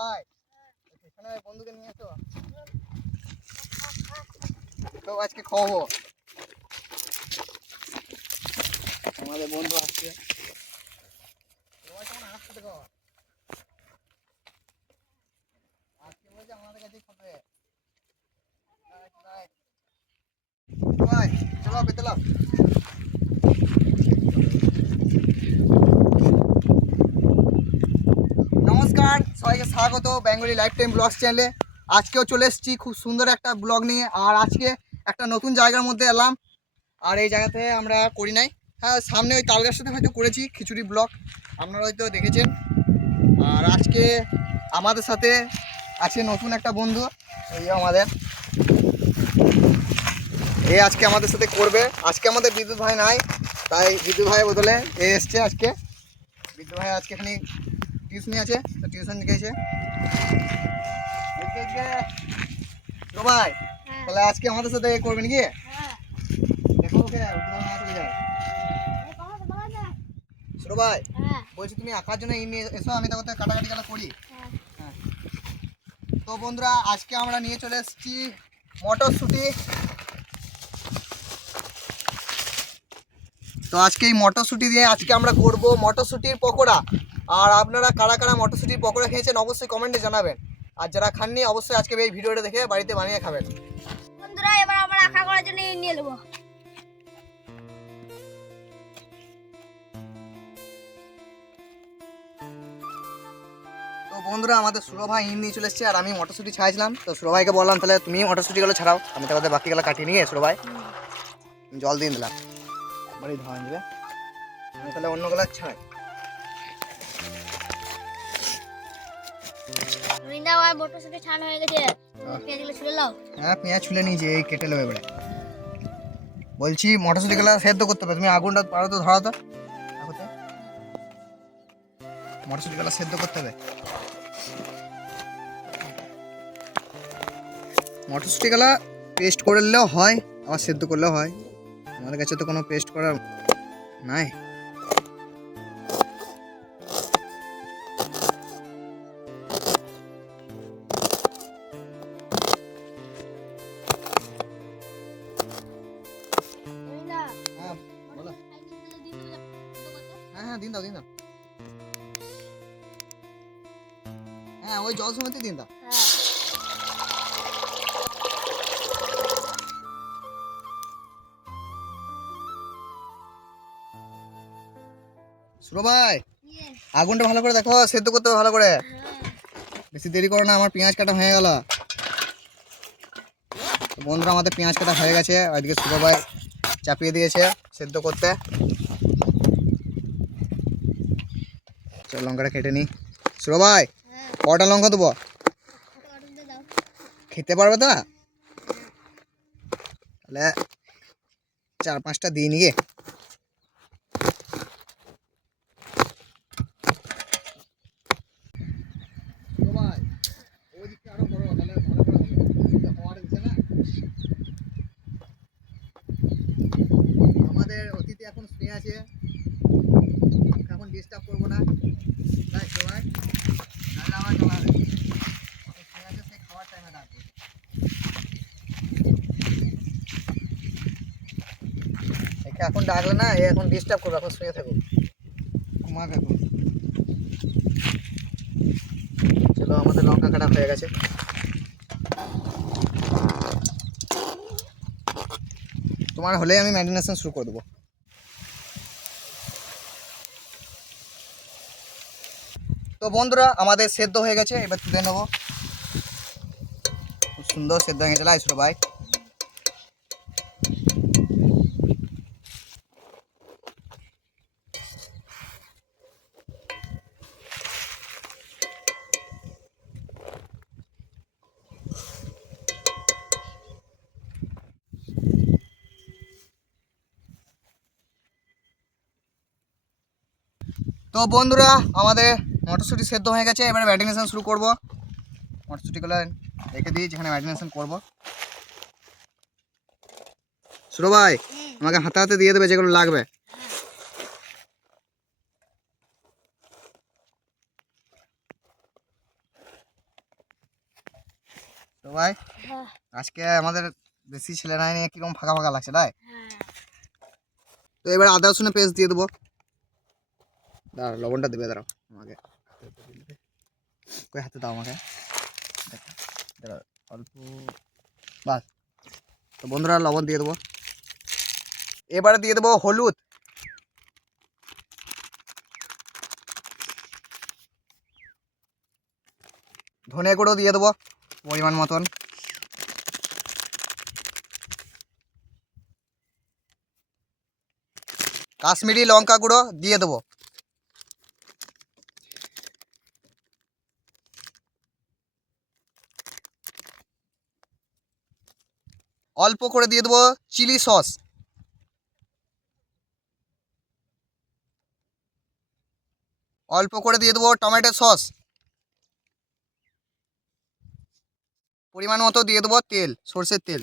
ভাই এখানে বন্ধুকে নিয়ে এসো তো আজকে খাবো আমাদের বন্ধু আসছে সবাই কেমন আসছে দেখো আজকে বলছে আমাদের কাছেই খাবে ভাই চলো বেতলাম নমস্কার সবাইকে স্বাগত বেঙ্গলি লাইফ টাইম ব্লগস চ্যানেলে। আজকেও চলে এসেছি খুব সুন্দর একটা ব্লগ নিয়ে। আর আজকে একটা নতুন জায়গার মধ্যে এলাম। আর এই জায়গাতে আমরা করি নাই, হ্যাঁ সামনে ওই তালগার সাথে হয়তো করেছি খিচুড়ি ব্লগ, আপনারা হয়তো দেখেছেন। আর আজকে আমাদের সাথে আছে নতুন একটা বন্ধু, এই আজকে আমাদের সাথে করবে। আজকে আমাদের বিদ্যুৎ ভাই নাই, তাই বিদ্যুৎ ভাইয়ের বদলে এ এসছে আজকে। বিদ্যুৎ ভাই আজকে এখানে টিউশনি আছে, তো টিউশন গেছে তো ভাই। তাহলে আজকে আমাদের সাথে করবে নাকি? দেখো ওকে ছোট ভাই, বলছি তুমি আঁকার জন্য নিয়ে এসো, আমি তখন কাটাকাটি গেলা করি। হ্যাঁ তো বন্ধুরা, আজকে আমরা নিয়ে চলে এসেছি মটরশুঁটি। তো আজকে এই মটরশুঁটি দিয়ে আজকে আমরা করব মটরশুঁটির পকোড়া। আর আপনারা কারা কারা মটরশুঁটির পকোড়া খেয়েছেন অবশ্যই কমেন্টে জানাবেন। আর যারা খাননি অবশ্যই আজকে এই ভিডিওটা দেখে বাড়িতে বানিয়ে খাবেন। বন্ধুরা এবার আমরা আঁকা করার জন্য নিয়ে নেব। তো বন্ধুরা, আমাদের সুরো ভাই ইন নিয়ে চলে এসছে আর আমি মটরশুঁটি ছাড়াইছিলাম। তো সুরো ভাইকে বললাম তাহলে তুমি মটরশুঁটিগুলো ছাড়াও, আমি তাহলে বাকিগুলো কাটিয়ে নিয়ে সুরো ভাই জল দিয়ে দিলাম, বাড়ি ধান দেবে। আমি তাহলে অন্যগুলো ছাড়াই। মটরশুঁটি ছাড়ানো হয়ে গেছে, পেঁয়াজগুলো ছুলে নাও। হ্যাঁ পেঁয়াজ ছুলে নিয়েছি, এই কেটে নেবে এবারে। বলছি মটরশুঁটিগুলো সেদ্ধ করতে হবে, তুমি আগুনটা পারো তো ধরাও তো। মটরশুঁটিগুলো সেদ্ধ করতে হবে। মটরশুঁটিগুলো পেস্ট করে নিলেও হয়, আবার সেদ্ধ করলেও হয়। আমাদের কাছে তো কোনো পেস্ট করার নাই। হ্যাঁ দিন দাও দিন দাও, হ্যাঁ ওই জল সমেত দিন দাও। সুরো ভাই আগুনটা ভালো করে দেখো, সেদ্ধ করতে হবে ভালো করে, বেশি দেরি করো না, আমার পেঁয়াজ কাটা হয়ে গেল। বন্ধুরা আমাদের পেঁয়াজ কাটা হয়ে গেছে, ওইদিকে সুরো ভাই চাপিয়ে দিয়েছে সেদ্ধ করতে। চল লঙ্কাটা কেটে নি। সুরো ভাই কটা লঙ্কা দেবো, খেতে পারবে তো? তাহলে 4-5টা দিই নিয়ে। আমাদের অতিথি এখন শুয়ে আছে, এখন ডিস্টার্ব করবো না, তাই সবাই তাহলে আবার চলে আসবে। শুয়ে আছে, সে খাওয়ার টাইমে ডাকবে। একে এখন ডাকলে না, এ এখন ডিস্টার্ব করবে, এখন শুয়ে থাকুক, ঘুমাবে এখন। চলো আমাদের লঙ্কা কাটা হয়ে গেছে। তোমার হলে আমি ম্যারিনেশন শুরু করে দেবো। তো বন্ধুরা আমাদের সেদ্ধ হয়ে গেছে, এবার তুলে নেবো। খুব সুন্দর সেদ্ধ হয়ে গেছে লাইসুর ভাই। তো বন্ধুরা আমাদের মটরশুঁটি সেদ্ধ হয়ে গেছে, এবারে ম্যারিনেশন শুরু করব। মটরশুঁটিগুলো রেখে দিই যেখানে ম্যারিনেশন করব। সুরো ভাই আমাকে হাতে হাতে দিয়ে দেবে যেগুলো লাগবে। তো ভাই হ্যাঁ আজকে আমাদের বেশি ছেলে নাই নিয়ে কিরকম ফাঁকা ফাঁকা লাগছে তাই? হ্যাঁ তো এবার আদা রসুনের পেস্ট দিয়ে দেবো। দাঁড়াও লবণটা দেবে, দাঁড়াও আমাকে কই হাতে দাও আমাকে, দাঁড়াও অল্প বাস। তো বন্ধুরা লবণ দিয়ে দেবো। এবারে দিয়ে দেবো হলুদ, ধনে গুঁড়ো দিয়ে দেবো পরিমাণ মতন, কাশ্মীরি লঙ্কা গুঁড়ো দিয়ে দেবো, অল্প করে দিয়ে দেবো চিলি সস, অল্প করে দিয়ে দেবো টমেটো সস, পরিমাণ মতো দিয়ে দেবো তেল, সর্ষের তেল,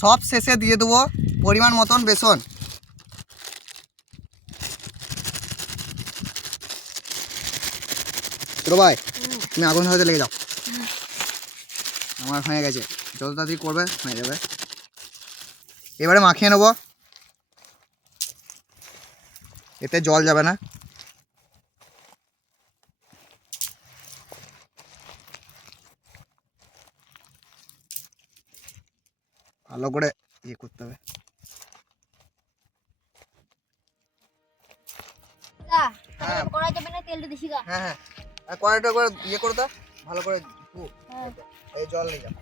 সব শেষে দিয়ে দেবো পরিমাণ মতন বেসন। ছোটো ভাই তুমি আগুন ধরাতে লেগে যাও, আমার হয়ে গেছে, যত তাড়াতাড়ি করবে হয়ে যাবে। এবারে মাখিয়ে নেবো, এতে জল যাবে না। ভালো করে ইয়ে করতে হবে। হ্যাঁ করা যাবে না, তেলটা দিছি গা। হ্যাঁ হ্যাঁ, আর কড়াইটা করে ইয়ে করে দাও ভালো করে, হ্যাঁ এই জল নিয়ে যাও।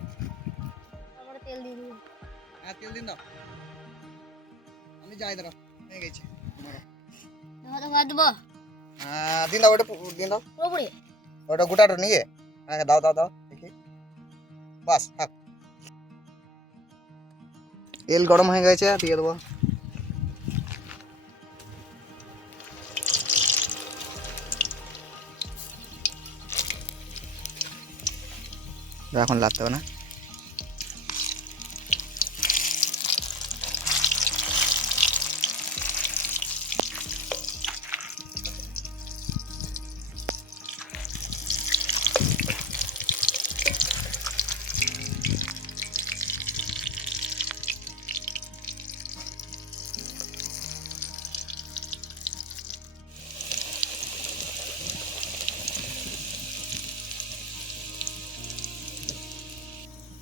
তারপরে তেল দিয়ে দিবি। হ্যাঁ তেল দিন দাও, আমি যাই, দাঁড়াও হয়ে গেছে। তাহলে ভাত দেবো হ্যাঁ দিন দাও, ওটা দিন দাও, পুরোপুরি। ওটা গোটাটা নিয়ে, হ্যাঁ দাও দাও দাও দেখি, বাস থাক। তেল গরম হয়ে গেছে, দিয়ে দেবো। এখন লাগতে হবে না।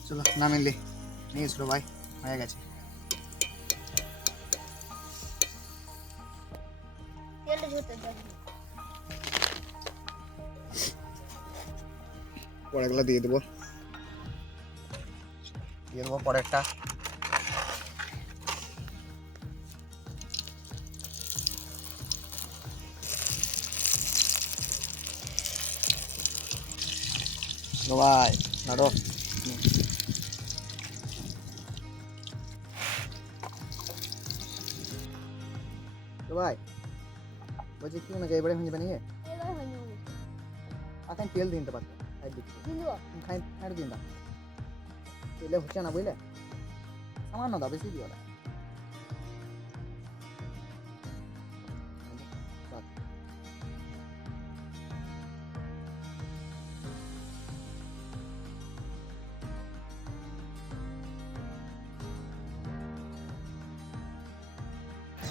চলো নামিয়ে নিয়ে এসলো ভাই, হয়ে গেছে। তেলটা ঝরতে দাও। পরেরগুলো দিয়ে দেবো, দিয়ে দেবো পরেরটা। ভাই নাড়ো, ভাই বলছি কি মনে এবারে হয়ে যাবে নিয়ে এইবার হয়ে যাবে। এখন তেল দিনতে পারতো খাই দিচ্ছি, দিয়ে দিবো। খাই খাই দিন দাও, তেলে হচ্ছে না বুঝলে, সামান্য দাও, বেশি দিও না।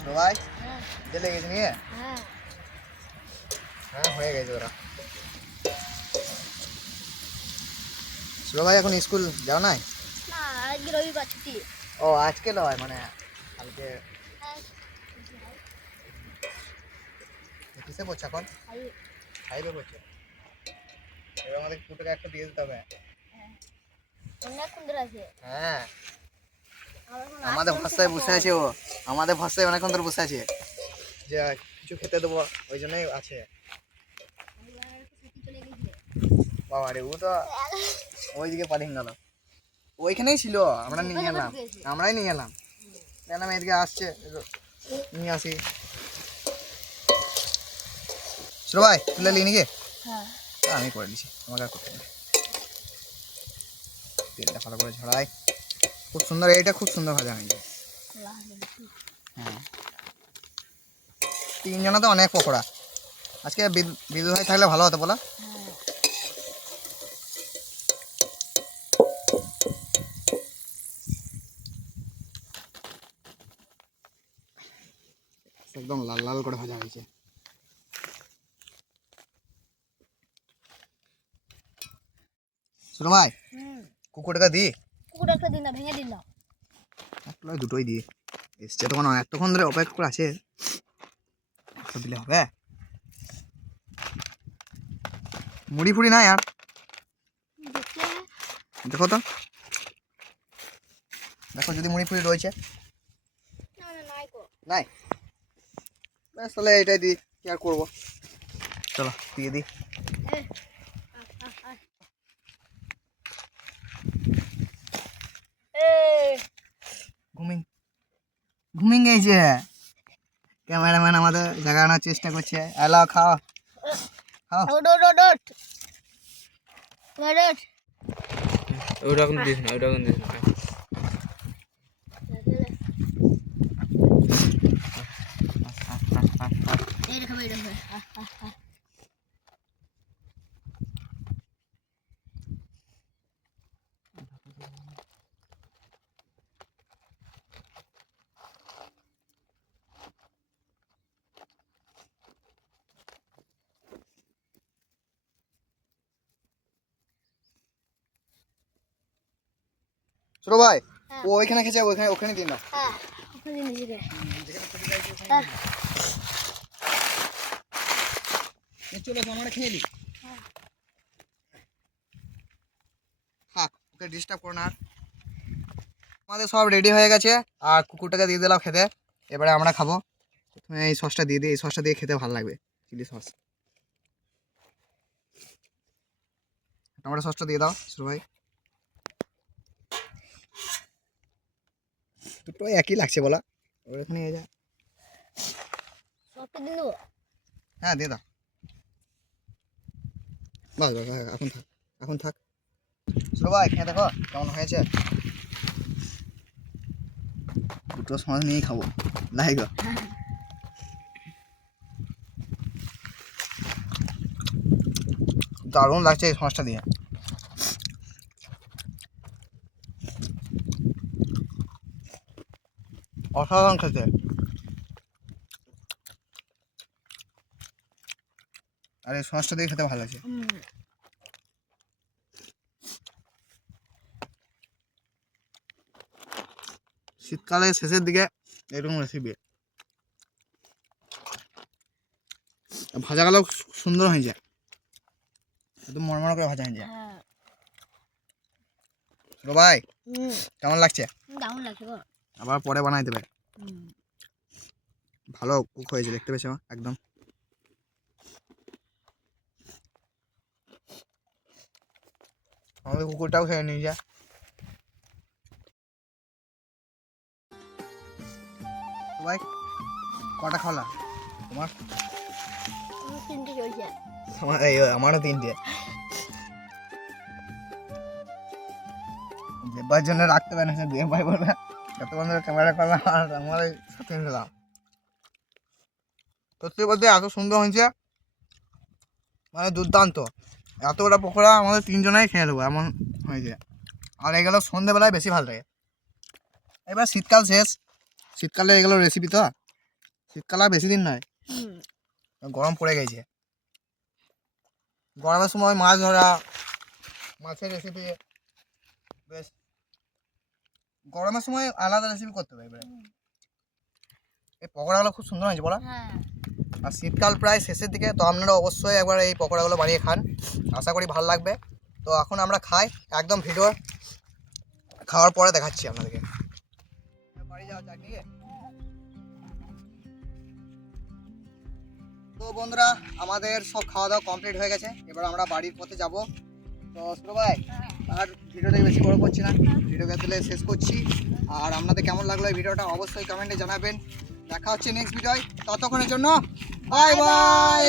সবাই হ্যাঁ জেলে গেছে নিয়ে, হ্যাঁ হ্যাঁ হয়ে গেছে ওরা। সুরো ভাই এখন স্কুল যাও নাই? না, আজকে রবিবার ছুটি। ও আজকে নয়, মানে কালকে। হ্যাঁ কিসে পড়ছে এখন? খাই- ফাইভে পড়ছে। এবার আমাদের 2 টাকা একটা দিয়ে দিতে হবে। অনেকক্ষণ ধরে আছে। হ্যাঁ আমার এখন আমাদের আসতে ভরসায় কত? বসে আছে ও, আমাদের ভরসায় অনেকক্ষণ ধরে বসে আছে যে কিছু খেতে দেবো, ওই জন্যই আছে। রবিবার একটু ছুটি চলে গেছে। বাবা রে, ও তো ওইদিকে পাঠিয়ে গেল, ওইখানেই ছিল, আমরা নিয়ে এলাম, আমরাই নিয়ে এলাম, দেখলাম এদিকে আসছে, নিয়ে আসি। সুরো ভাই তুলে নিয়ে গিয়ে হ্যাঁ আমি করে দিচ্ছি, আমাকে আর করতে হবে না। তেলটা ভালো করে ঝরাই, খুব সুন্দর, এইটা খুব সুন্দর ভাজা হয়েছে। হ্যাঁ 3 জনে তো অনেক পকোড়া, আজকে বিদ্যুৎ ভাই থাকলে ভালো হতো বলো। একদম লাল লাল করে ভাজা হয়েছে। শোনো ভাই, কুকুরটাকে দিই? কুকুর একটা দিন না, ভেঙে দিন না। দুটোই দিয়ে এসছে তখন, এতক্ষণ ধরে অপেক্ষা করে আছে, দিলে হবে। মুড়ি ফুড়ি নাই আর, দেখো তো, দেখো যদি মুড়ি ফুড়ি রয়েছে। নাই, ব্যাস তাহলে এটাই দিই, কি আর করবো। চলো দিয়ে দিই। ঘুমিয়ে গেছে ক্যামেরাম্যান, আমাদের জাগানোর চেষ্টা করছে। এলো খাও খাও। ওরকম দিস না, ওরকম দিস না। ছোট ভাই, ও ওইখানে খেয়েছে, ওইখানে ওখানে দিন না। চলো আমরা খেয়ে নিই। থাক, ওকে ডিস্টার্ব করো না। আমাদের সব রেডি হয়ে গেছে, আর কুকুরটাকে দিয়ে দিলাম খেতে। এবারে আমরা খাবো। প্রথমে এই সসটা দিয়ে দিই, এই সসটা দিয়ে খেতে ভালো লাগবে, চিলি সস। টমেটো সসটা দিয়ে দাও ছোট ভাই। দুটো একই লাগছে বলা, ওখানে নিয়ে যা। হ্যাঁ দিয়ে দাও, বাস বাস, এখন থাক, এখন থাক। ছোট ভাই খেয়ে দেখো কেমন হয়েছে। দুটো সস নিয়েই খাবো, লাইগো। দারুণ লাগছে এই সসটা দিয়ে। অসাধারণ খেতে। আর এই সসটা দিয়ে খেতে ভালো লাগছে। শীতকালের শেষের দিকে এরকম রেসিপি। ভাজাগুলো সুন্দর হয়ে যায়, একদম মরমর করে ভাজা হয়ে যায়। ছোট ভাই কেমন লাগছে? আবার পরে বানাই দেবে, ভালো কুক হয়েছে দেখতে পেয়েছো একদম। আমাদের কুকুরটাও খেয়ে নিয়ে যা। ভাই কটা খাওয়া তোমার? আমারও তিনটে। দেবার জন্য রাখতে পারে না, দিয়ে ভাই বলবে যতক্ষণ ধরে ক্যামেরা করলাম আর আমার সাথে নিলাম। সত্যি বলতে এত সুন্দর হয়েছে, মানে দুর্দান্ত। এত বড় পকোড়া আমাদের তিনজনাই খেয়ে দেবো এমন হয়েছে। আর এগুলো সন্ধ্যেবেলায় বেশি ভালো লাগে। এবার শীতকাল শেষ, শীতকালে এগুলো রেসিপি তো, শীতকাল আর বেশি দিন নয়, গরম পড়ে গেছে। গরমের সময় মাছ ধরা, মাছের রেসিপি বেশ, গরমের সময় আলাদা রেসিপি করতে হবে। এবারে এই পকোড়াগুলো খুব সুন্দর হয়েছে বলা। আর শীতকাল প্রায় শেষের দিকে, তো আপনারা অবশ্যই একবার এই পকোড়াগুলো বানিয়ে খান, আশা করি ভালো লাগবে। তো এখন আমরা খাই, একদম ভিডিও খাওয়ার পরে দেখাচ্ছি আপনাদেরকে। বাড়ি যাওয়া যাক নাকি? তো বন্ধুরা আমাদের সব খাওয়া দাওয়া কমপ্লিট হয়ে গেছে, এবার আমরা বাড়ির পথে যাব। তো ছোট ভাই আর ভিডিওটাকে বেশি বড় করছি না, ভিডিওটা তাহলে শেষ করছি। আর আপনাদের কেমন লাগলো এই ভিডিওটা অবশ্যই কমেন্টে জানাবেন। দেখা হচ্ছে নেক্সট ভিডিওয়, ততক্ষণের জন্য বাই বাই।